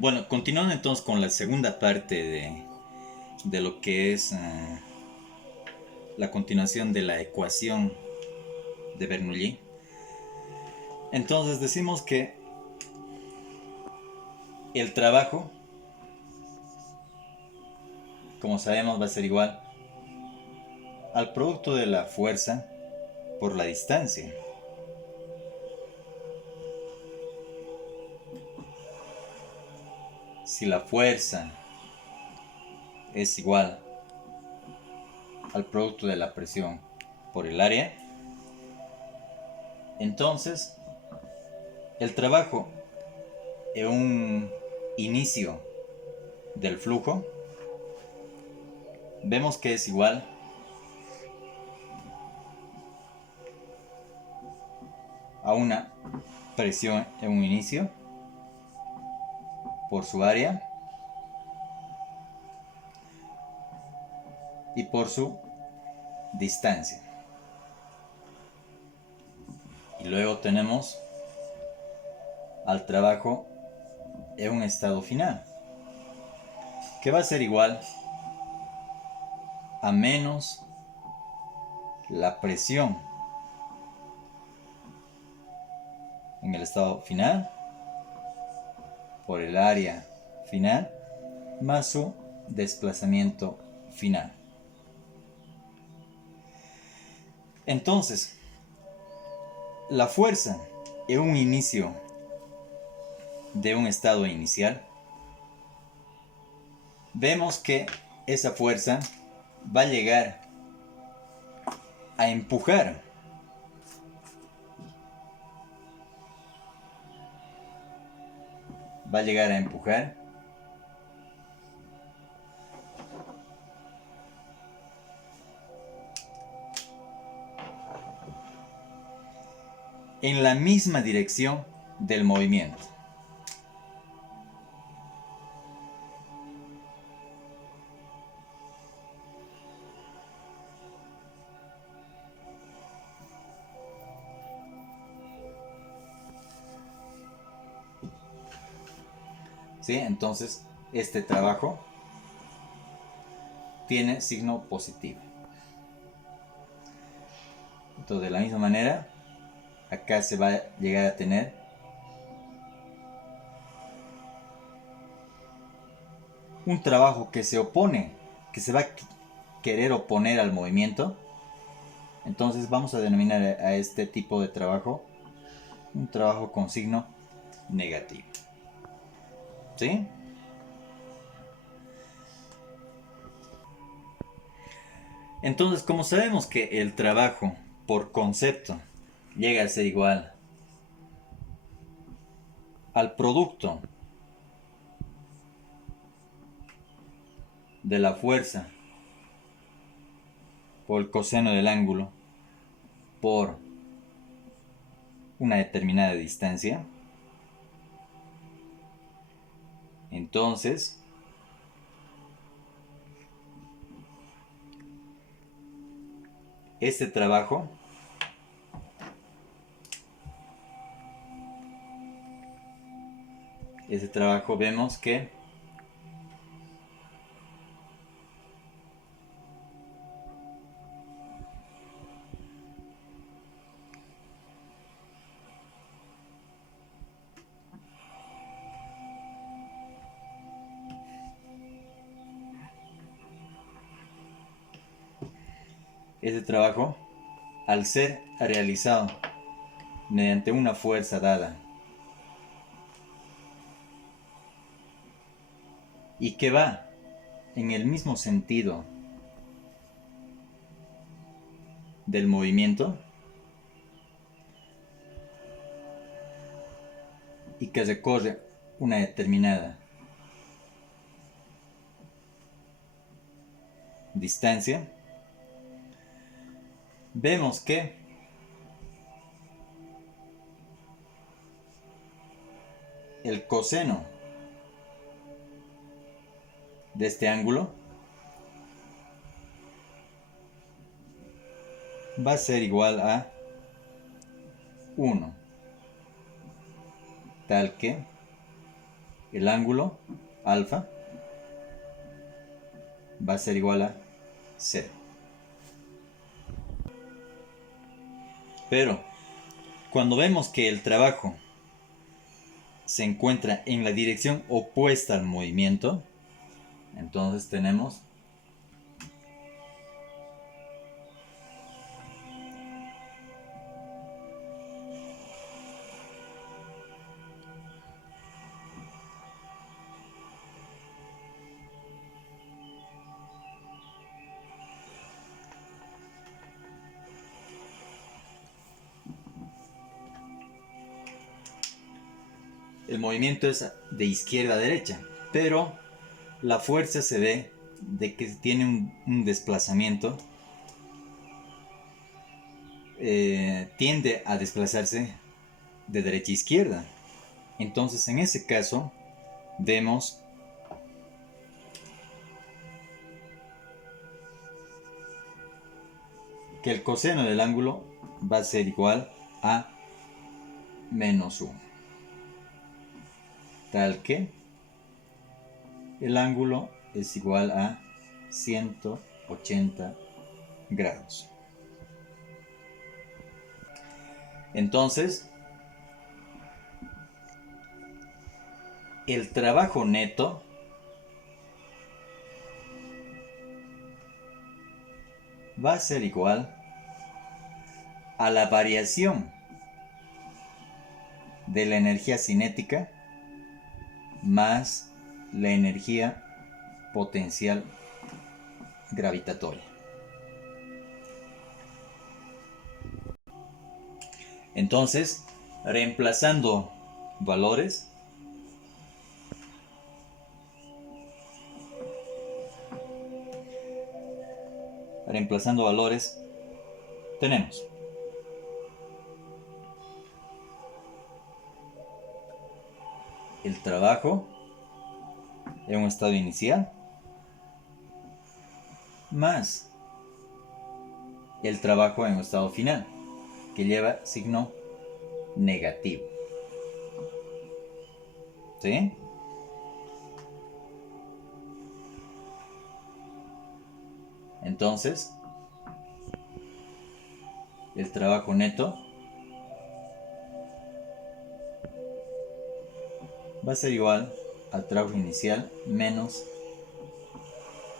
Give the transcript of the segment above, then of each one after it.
Bueno, continuando entonces con la segunda parte de lo que es la continuación de la ecuación de Bernoulli. Entonces decimos que el trabajo, como sabemos, va a ser igual al producto de la fuerza por la distancia. Si la fuerza es igual al producto de la presión por el área, entonces el trabajo en un inicio del flujo vemos que es igual a una presión en un inicio por su área y por su distancia. Y luego tenemos al trabajo en un estado final, que va a ser igual a menos la presión en el estado final por el área final más su desplazamiento final. Entonces, la fuerza en un inicio de un estado inicial, vemos que esa fuerza va a llegar a empujar va a llegar a empujar en la misma dirección del movimiento. ¿Sí? Entonces, este trabajo tiene signo positivo. Entonces, de la misma manera, acá se va a llegar a tener un trabajo que se opone, que se va a querer oponer al movimiento. Entonces vamos a denominar a este tipo de trabajo un trabajo con signo negativo. ¿Sí? Entonces, como sabemos que el trabajo por concepto llega a ser igual al producto de la fuerza por el coseno del ángulo por una determinada distancia, entonces este trabajo vemos que este trabajo, al ser realizado mediante una fuerza dada y que va en el mismo sentido del movimiento y que recorre una determinada distancia, vemos que el coseno de este ángulo va a ser igual a 1, tal que el ángulo alfa va a ser igual a 0. Pero cuando vemos que el trabajo se encuentra en la dirección opuesta al movimiento, entonces tenemos el movimiento es de izquierda a derecha, pero la fuerza se ve de que tiene un desplazamiento, tiende a desplazarse de derecha a izquierda. Entonces en ese caso vemos que el coseno del ángulo va a ser igual a menos 1, tal que el ángulo es igual a 180 grados. Entonces, el trabajo neto va a ser igual a la variación de la energía cinética más la energía potencial gravitatoria. Entonces, reemplazando valores, tenemos el trabajo en un estado inicial más el trabajo en un estado final, que lleva signo negativo. ¿Sí? Entonces, el trabajo neto va a ser igual al trabajo inicial menos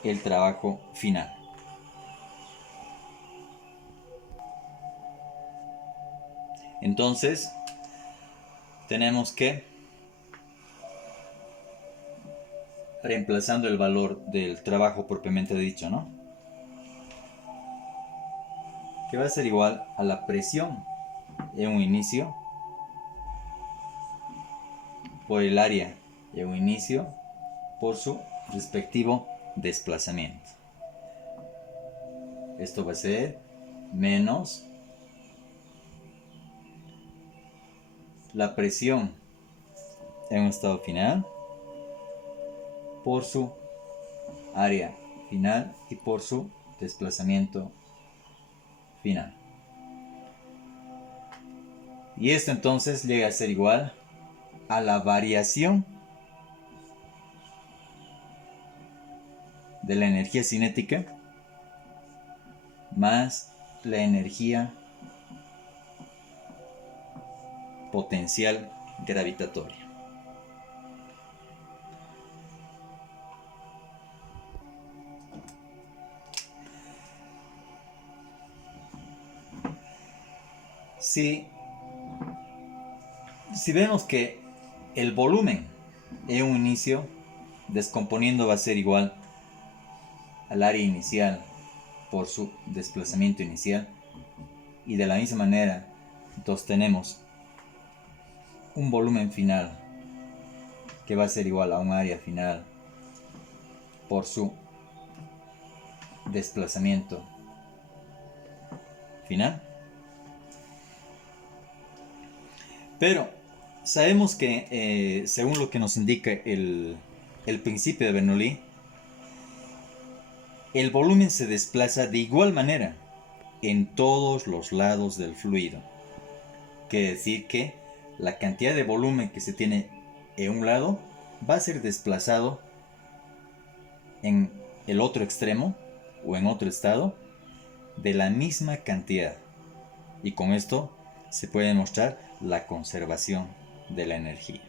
el trabajo final. Entonces, tenemos que, reemplazando el valor del trabajo propiamente dicho, ¿no?, que va a ser igual a la presión en un inicio por el área en un inicio por su respectivo desplazamiento. Esto va a ser menos la presión en un estado final por su área final y por su desplazamiento final. Y esto entonces llega a ser igual a la variación de la energía cinética más la energía potencial gravitatoria. Si vemos que el volumen en un inicio, descomponiendo, va a ser igual al área inicial por su desplazamiento inicial, y de la misma manera, entonces tenemos un volumen final que va a ser igual a un área final por su desplazamiento final. Pero sabemos que, según lo que nos indica el principio de Bernoulli, el volumen se desplaza de igual manera en todos los lados del fluido. Quiere decir que la cantidad de volumen que se tiene en un lado va a ser desplazado en el otro extremo o en otro estado de la misma cantidad. Y con esto se puede mostrar la conservación de la energía.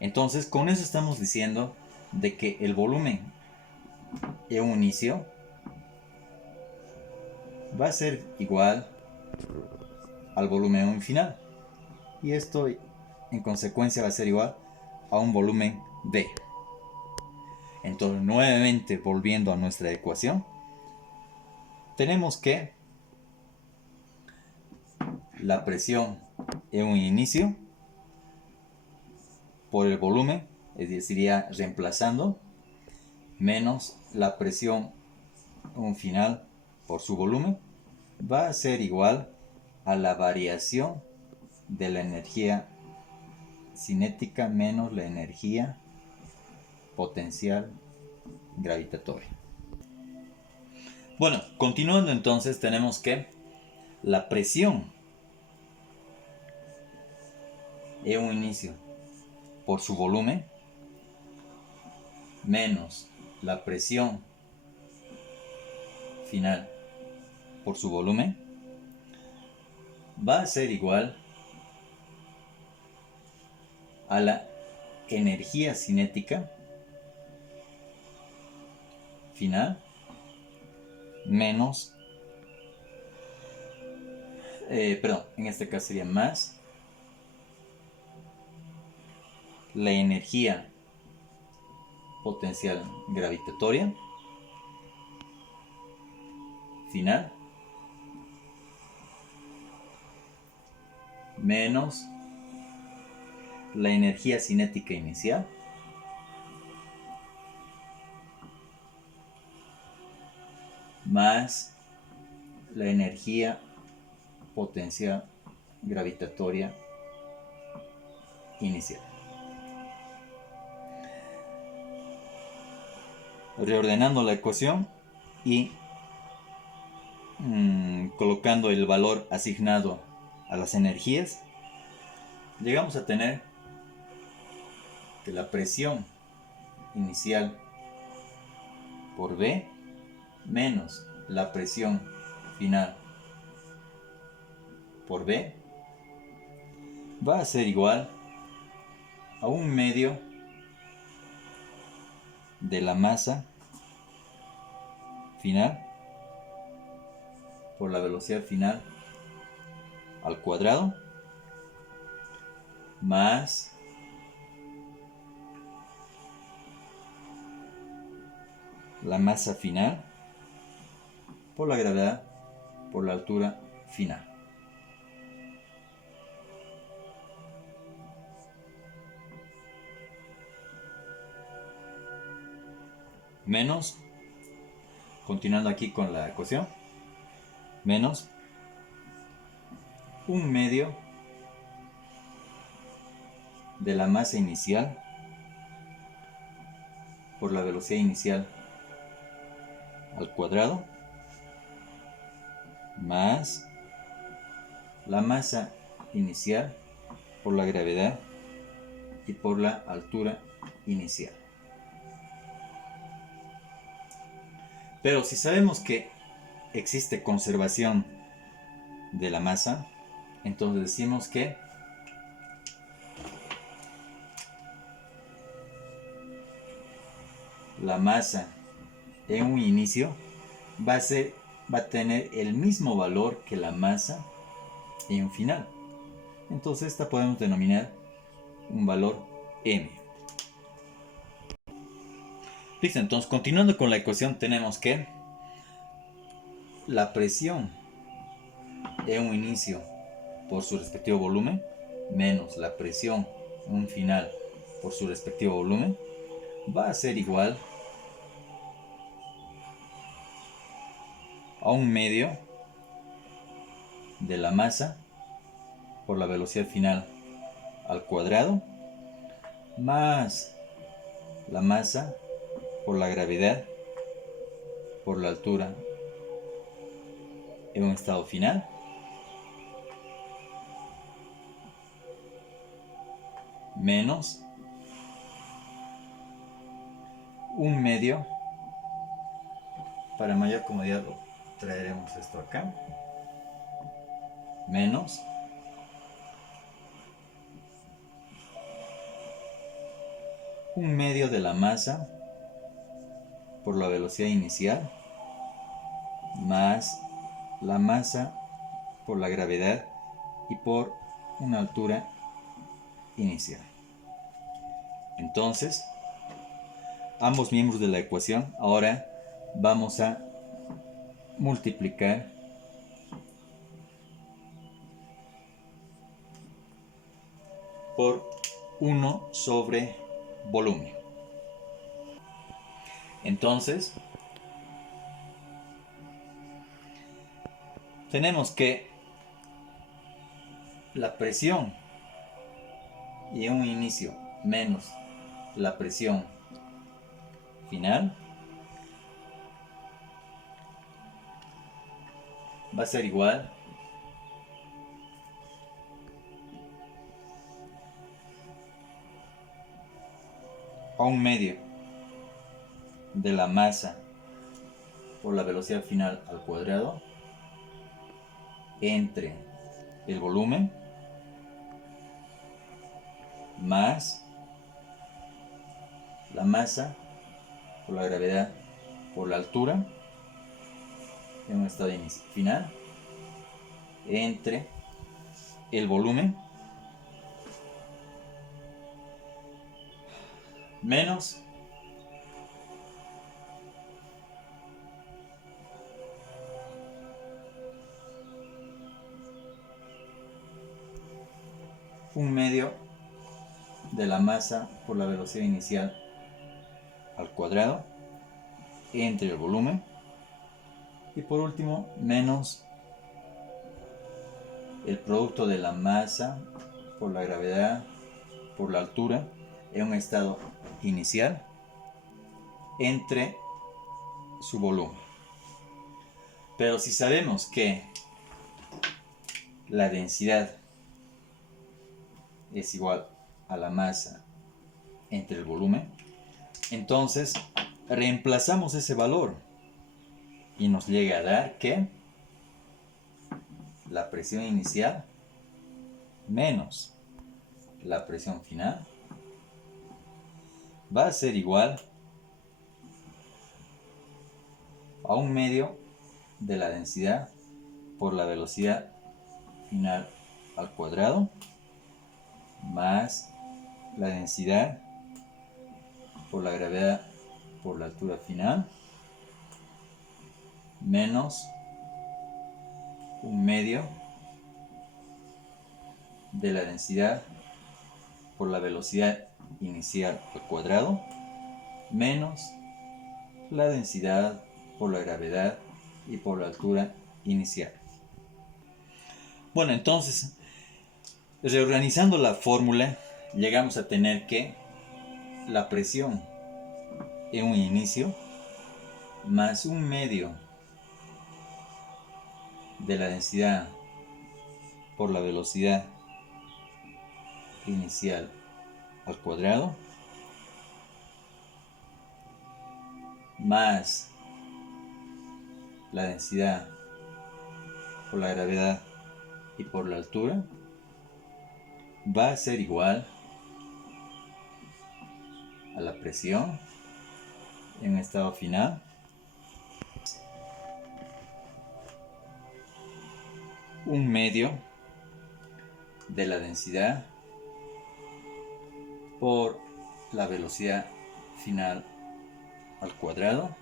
Entonces, con eso estamos diciendo de que el volumen en un inicio va a ser igual al volumen en un final. Y esto en consecuencia va a ser igual a un volumen V. Entonces, nuevamente volviendo a nuestra ecuación, tenemos que la presión en un inicio por el volumen, es decir, iría reemplazando, menos la presión en un final por su volumen, va a ser igual a la variación de la energía cinética menos la energía potencial gravitatoria. Bueno, continuando entonces, tenemos que la presión en un inicio por su volumen menos la presión final por su volumen va a ser igual a la energía cinética final menos, en este caso sería más la energía potencial gravitatoria final menos la energía cinética inicial más la energía potencial gravitatoria inicial. Reordenando la ecuación y colocando el valor asignado a las energías, llegamos a tener que la presión inicial por V menos la presión final por V va a ser igual a 1/2 de la masa final por la velocidad final al cuadrado más la masa final por la gravedad por la altura final. Menos, continuando aquí con la ecuación, menos 1/2 de la masa inicial por la velocidad inicial al cuadrado más la masa inicial por la gravedad y por la altura inicial. Pero si sabemos que existe conservación de la masa, entonces decimos que la masa en un inicio va a tener el mismo valor que la masa en un final. Entonces esta podemos denominar un valor m. Listo, entonces continuando con la ecuación tenemos que la presión en un inicio por su respectivo volumen menos la presión en un final por su respectivo volumen va a ser igual a 1/2 de la masa por la velocidad final al cuadrado más la masa por la gravedad por la altura en un estado final menos un medio. Para mayor comodidad lo traeremos esto acá. Menos un medio de la masa por la velocidad inicial más la masa por la gravedad y por una altura inicial. Entonces, ambos miembros de la ecuación ahora vamos a multiplicar por 1 sobre volumen. Entonces, tenemos que la presión y un inicio menos la presión final va a ser igual a un medio de la masa por la velocidad final al cuadrado entre el volumen más la masa por la gravedad por la altura en un estado final entre el volumen menos un medio de la masa por la velocidad inicial al cuadrado entre el volumen y por último menos el producto de la masa por la gravedad por la altura en un estado inicial entre su volumen. Pero si sabemos que la densidad es igual a la masa entre el volumen, entonces reemplazamos ese valor y nos llega a dar que la presión inicial menos la presión final va a ser igual a un medio de la densidad por la velocidad final al cuadrado más la densidad por la gravedad por la altura final menos un medio de la densidad por la velocidad inicial al cuadrado menos la densidad por la gravedad y por la altura inicial. Bueno, entonces, reorganizando la fórmula, llegamos a tener que la presión en un inicio más un medio de la densidad por la velocidad inicial al cuadrado más la densidad por la gravedad y por la altura va a ser igual a la presión en estado final un medio de la densidad por la velocidad final al cuadrado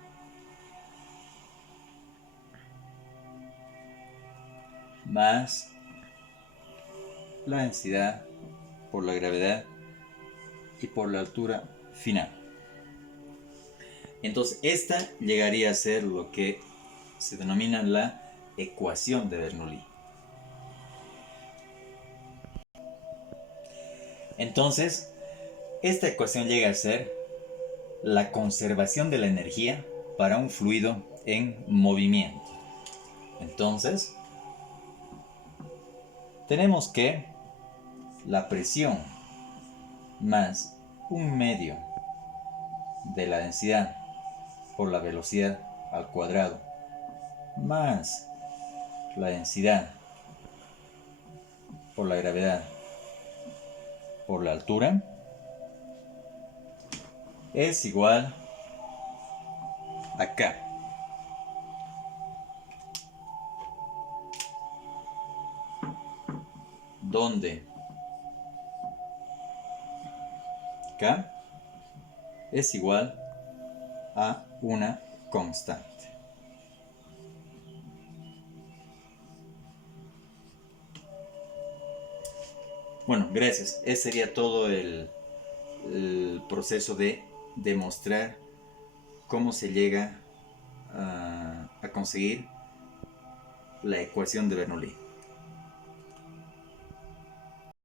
más la densidad por la gravedad y por la altura final. Entonces esta llegaría a ser lo que se denomina la ecuación de Bernoulli. Entonces esta ecuación llega a ser la conservación de la energía para un fluido en movimiento. Entonces tenemos que la presión más un medio de la densidad por la velocidad al cuadrado más la densidad por la gravedad por la altura es igual a K. Donde K es igual a una constante. Bueno, gracias. Ese sería todo el proceso de demostrar cómo se llega a conseguir la ecuación de Bernoulli.